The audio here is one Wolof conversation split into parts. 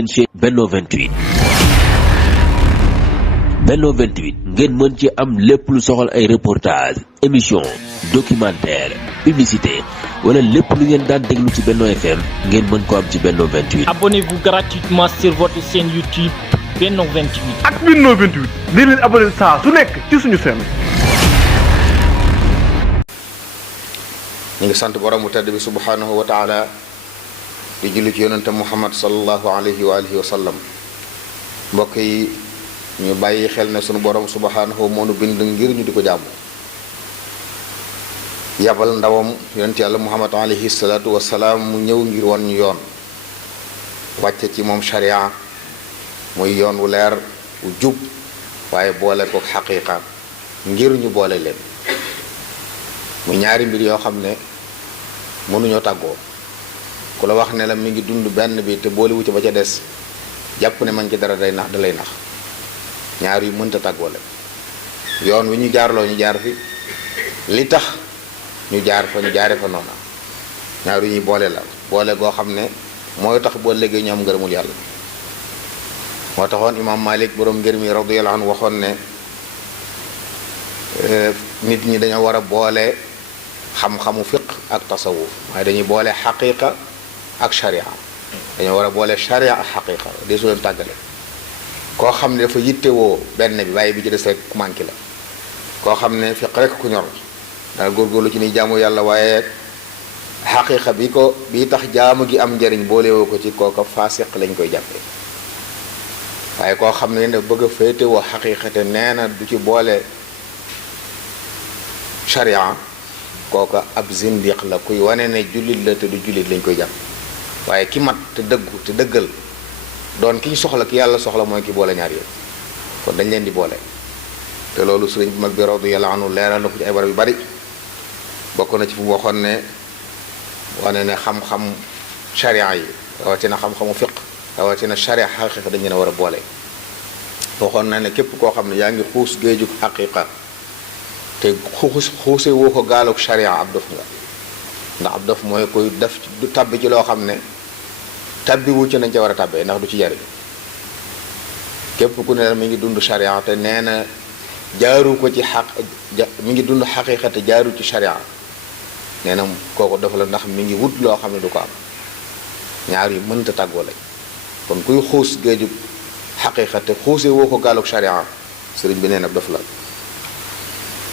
seen chaîne Benno 28. Benno 28 ngeen mën ci am lépp lu soxal ay reportage émission documentaire publicité wala lépp lu ngeen daan déglu ci Benno FM ngeen mën ko am ci Benno 28. Abonnez-vous gratuitement sur votre chaîne YouTube Benno 28. ak Benno 28 di leen abonné saa su nekk ci suñu chaîne. ñu ngi sant borom mu tedd bi subhanahu wa taala di julli ci yonente Muhammad sallallahu alayhi wa alihi wa sallam. mbokk yi ñu bàyyi xel ne sunu borom subhanahu moo nu bind ngir ñu di ko jàmm. yabal ndawam yonent yàlla Muhammad alayhi salaatu wa salaam mu ñëw ngir wan ñu yoon wàcce ci moom sharia muy yoon wu leer wu jub waaye boole ko xaqiiqa ngir ñu boole leen mu ñaari mbir yoo xam ne mënuñoo tàggoo ku la wax ne la mi ngi dund benn bi te boole wu ci ba ca des jàpp ne man ci dara day nax da lay nax ñaar yu mënta tàggoo la yoon wi ñu jaarloo ñu jaar fi li tax ñu jaar fa ñu jaare fa noona ñaar yu ñuy boole la boole goo xam ne mooy tax boo léegi ñu am ngërëmul yàlla moo taxoon imaam Malik borom ngër mi radiyallahu anhu waxoon ne nit ñi dañoo war a boole xam-xamu fiq ak tasawuf waaye dañuy boole xaqiqa ak sharia dañoo war a boole sharia ak xaqiqa de su leen tàggale koo xam ne dafa yittewoo benn bi bàyyi bi ci des rek ku manqué la koo xam ne fiq rek ku ñor dana góorgóorlu ci ni jaamu yàlla waaye xaqiqa bi tax jaamu gi am njëriñ boolewoo ko ci kooka faasiq lañ koy jàppee waaye koo xam ne dafa bëgg a féetewoo xaqiqa te nee na du ci boole sharia kooka ab zindiq la kuy wane ne jullit la te du jullit lañ koy jàpp waaye ki mat te dëggu te dëggal doon ki ñu soxla ki yàlla soxla mooy ki boole ñaar yëpp kon dañ leen di boole te loolu sëriñ bu mag bi radiyallahu anhu leeral na ko ci ay barab yu bari bokk na ci fu mu waxoon ne wane ne xam-xam sharia yi rawatina xam-xamu fiq rawatina sharia xaqiqa dañ leen a war a boole waxoon na ne képp koo xam ne yaa ngi xuus géejug xaqiqa te xuuse woo ko gaalug sharia ab dof nga ndax ab dof mooy koy def du tabbi ci loo xam ne tabbi wu ci nañ ca war a tabbee ndax du ci jariñ képp ku ne mi ngi dund sharia te nee na jaaru ko ci mi ngi dund xaqiqa te jaaru ci sharia nee na kooku dof la ndax mi ngi wut loo xam ne du ko am ñaar yu mënta tàggoo lañ kon kuy xuus géejug xaqiqa te xuuse woo ko gaalug sharia sëriñ bi nee na dof la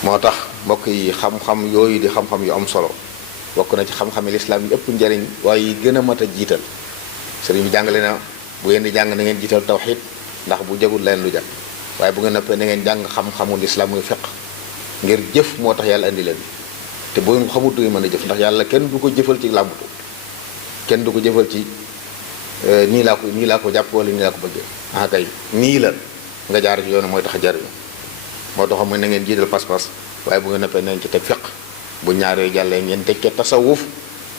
moo tax mbokk yi xam-xam yooyu di xam-xam yu am solo bokk na ci xam-xami lislaam yi ëpp njariñ waaye yi gën a mat a jiital sëriñ bi jàngale na bu ngeen di jàng na ngeen jiital tawxid ndax bu jagul leen lu jag waaye bu ngeen noppee na ngeen jàng xam-xamu lislaam muy fiq ngir jëf moo tax yàlla andi leen te bu ngeen xamut du ngeen mën a jëf ndax yàlla kenn du ko jëfal ci làmbutu kenn du ko jëfal ci nii laa ko jàpp wala nii laa ko bëggee ah kay nii la nga jaar ci yoonu mooy tax a jariñu moo tax mooy na ngeen jiital pas-pas waaye bu ngeen noppee na ngeen ci teg fiq bu ñaar yooyu jàllee ngeen teg ca tasawuf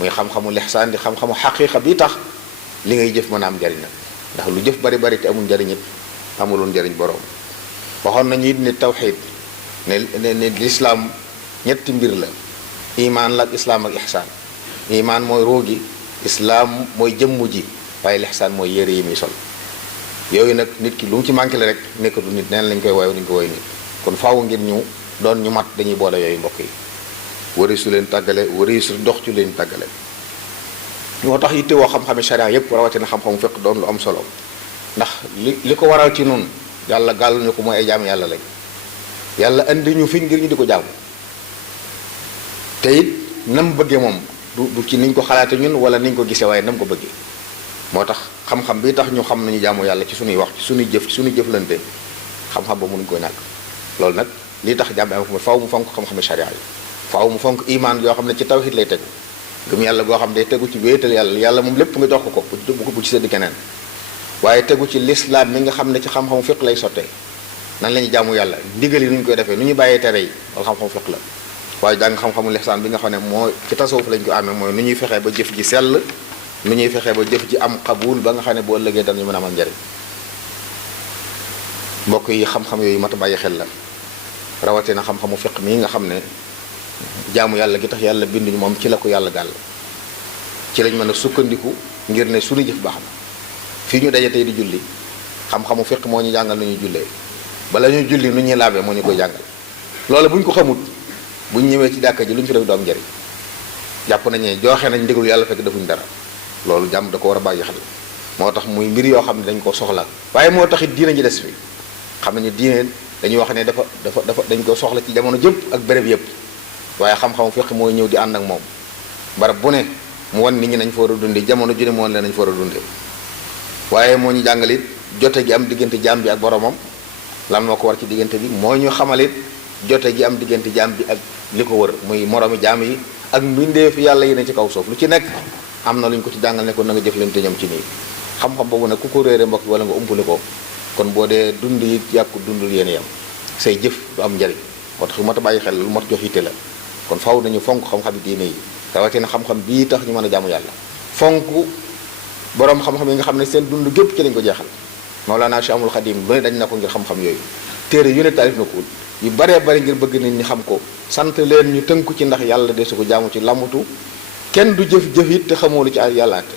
muy xam-xamu lixsaan di xam-xamu xaqiqa bi tax li ngay jëf mën a am njariñ nag ndax lu jëf bari bari te amul njariñ it amuloon njariñ boroom waxoon nañu it ne tawxid ne lislaam ñetti mbir la imaan la ak islaam ak ixsaan imaan mooy roogi islaam mooy jëmm ji waaye lixsaan mooy yére yi muy sol yooyu nag nit ki lu mu ci manqué la rek nekkatu nit neen lañ koy woy duñ ko woy nit kon faaw ngir ñu doon ñu mat dañuy boole yooyu mbokk yi wari su leen tàggale wari su dox ci leen tàggale moo tax yitte woo xam-xami sharia yépp rawatina xam-xamu fiq doon lu am solo ndax li ko waral ci nun yàlla gàllu ñu ko mooy ay jaam yàlla lañ yàlla indi ñu fi ngir ñu di ko jaamu te it nam bëggee moom du ci niñ ko xalaate ñun wala niñ ko gisee waaye nam ko bëggee moo tax xam-xam bi tax ñu xam nañu jaamu yàlla ci suñuy wax ci suñuy jëf ci suñuy jëflante xam-xam ba mënuñ koy ñàkk loolu nag lii tax jàmm am ko faaw mu fonk xam-xami sharia yi faaw mu fonk imaan yoo xam ne ci tawhid lay tegu gëm yàlla goo xam ne day tegu ci wéetal yàlla moom lépp nga jox ko bu ci sëdd keneen waaye tegu ci lislaam mi nga xam ne ci xam-xamu fiq lay sottee nan la ñuy jaamu yàlla ndigal yi nu ñu koy defee nu ñu bàyyee tere yi wala xam-xamu fiq la waaye jàng xam-xamu lixsaan bi nga xam ne moo ci tasawuf lañ ko amee mooy nu ñuy fexee ba jëf ji sell nu ñuy fexee ba jëf ji am qabul ba nga xam ne boo ëllëgee dañu mën a amal njariñ mbokk yi xam-xam yooyu mat a bàyyi xel la rawatina xam-xamu fiq mii nga xam ne jaamu yàlla gi tax yàlla binduñu moom ci la ko yàlla gàll ci lañ mën a sukkandiku ngir ne suñu jëf baax na fii ñu daje tey di julli xam-xamu fiq moo ñu jàngal nu ñuy jullee bala ñuy julli nu ñuy laabee moo ñu koy jàngal loolu bu ñu ko xamut bu ñu ñëwee ci jàkka ji lu ñu fi def du am njëriñ jàpp nañ ne joxe nañ ndigalu yàlla fekk defuñ dara loolu jàmm da ko war a bàyyi xel moo tax muy mbir yoo xam ne dañ ko soxla waaye moo tax it diine ji des fi xam nañu diine dañuy wax ne dafa dañ ko soxla ci jamono jëpp ak béréb yëpp waaye xam-xamu fiq mooy ñëw di ànd ak moom barab bu ne mu wan nit ñi nañ fa war a dundee jamono ju ne mu wan leen nañ fa war a dundee waaye moo ñu jàngalit jote gi am diggante jaam bi ak boromam lan moo ko war ci diggante bi moo ñu xamalit jote gi am diggante jaam bi ak li ko wër muy moromi jaam yi ak mbindeef yàlla yi ne ci kaw suuf lu ci nekk am na lu ñu ko ci jàngal ne ko na nga jëflante ñoom ci nii xam-xam boobu nag ku ko réere mbokk wala nga umpale ko kon boo dee dund yi yàqu dundul yéen yam say jëf du am njariñ moo tax lu mat a bàyyi xel lu mat jox yitte la kon faw nañu fonk xam-xam yi diine yi rawatina xam-xam bii tax ñu mën a jaamu yàlla fonk borom xam-xam yi nga xam ne seen dund gépp ci lañ ko jeexal Mawlana Cheikh Ahmadul Khadim lu ne dañ na ko ngir xam-xam yooyu téere yu ne taalif na ko yu baree bari ngir bëgg nit ñi xam ko sant leen ñu tënku ci ndax yàlla de su ko jaamu ci làmmutu kenn du jëf-jëf it te xamoo lu ci yàlla àtte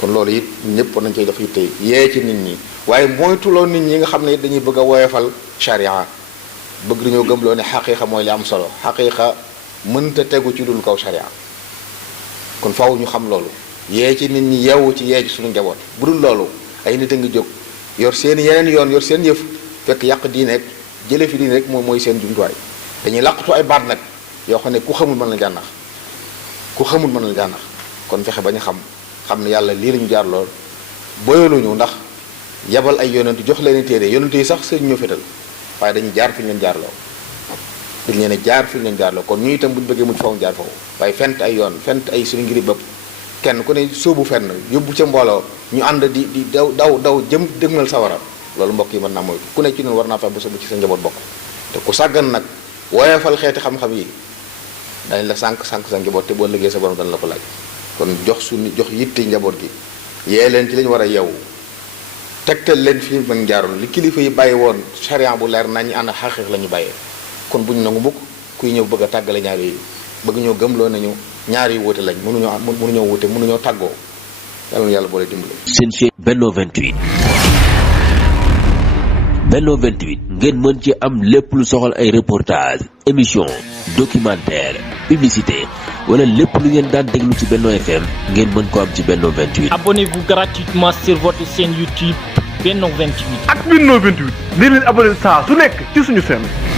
kon loolu it ñëpp nañ koy def it tey yee ci nit ñi waaye moytuloo nit ñi nga xam ne it dañuy bëgg a woyofal charia bëgg dañoo gëmloo ne xaqiiqa mooy li am solo xaqiiqa mënta tegu ci dul kaw charia kon faaw ñu xam loolu yee ci nit ñi yeewu ci yee ci suñu njaboot bu dul loolu ay nit a ngi jóg yor seen yeneen yoon yor seen yëf fekk yàq diine rek jële fi diine rek moom mooy seen jumtuwaay dañuy làqatu ay baat nag yoo xam ne ku xamul mën la jànnax ku xamul mën la jànnax kon fexe ba ñu xam ne yàlla lii la ñu jaar lool boyaluñu ndax yebal ay yonent jox leen téere yonent yi sax seen ñoo fétal waaye dañuy jaar fi ñu leen jaarloo dañ leen a jaar fi ñu leen jaarloo kon ñu itam bu ñu bëggee mucc faw jaar foofu waaye fent ay yoon fent ay suñu ngiri bopp kenn ku ne sóobu fenn yóbbu ca mbooloo ñu ànd di daw jëm dëgmal sawara loolu mbokk yi mën naa moytu ku ne ci ñun war naa fex ba sóobu ci sa njaboot bokk te ku sàggan nag woyofal xeeti xam-xam yi dañ la sànq sa njaboot te boo liggéey sa borom dañ la ko laaj kon jox yitte njaboot gi yee leen ci lañu war a yeewu tegtal leen fii mën jaaroon li kilifa yi bàyyi woon charia bu leer nañ ànd xaqiiq la ñu bàyyee kon bu ñu nangu mukk kuy ñëw bëgg a tàggale ñaar yooyu bëgg ñoo gëmloo nañu ñaar yi wuute lañ mënuñoo wuute mënuñoo tàggoo yàlla na yàlla boole dimbali. seen chaîne Benno 28 Benno 28 ngeen mën ci am lépp lu soxal ay reportage émission documentaire publicité wala lépp lu ngeen daan déglu ci Benno FM ngeen mën ko am ci Benno 28. Abonnez-vous gratuitement sur votre chaîne YouTube Benno 28. ak Benno 28 di leen abonné saa su nekk ci suñu chaîne.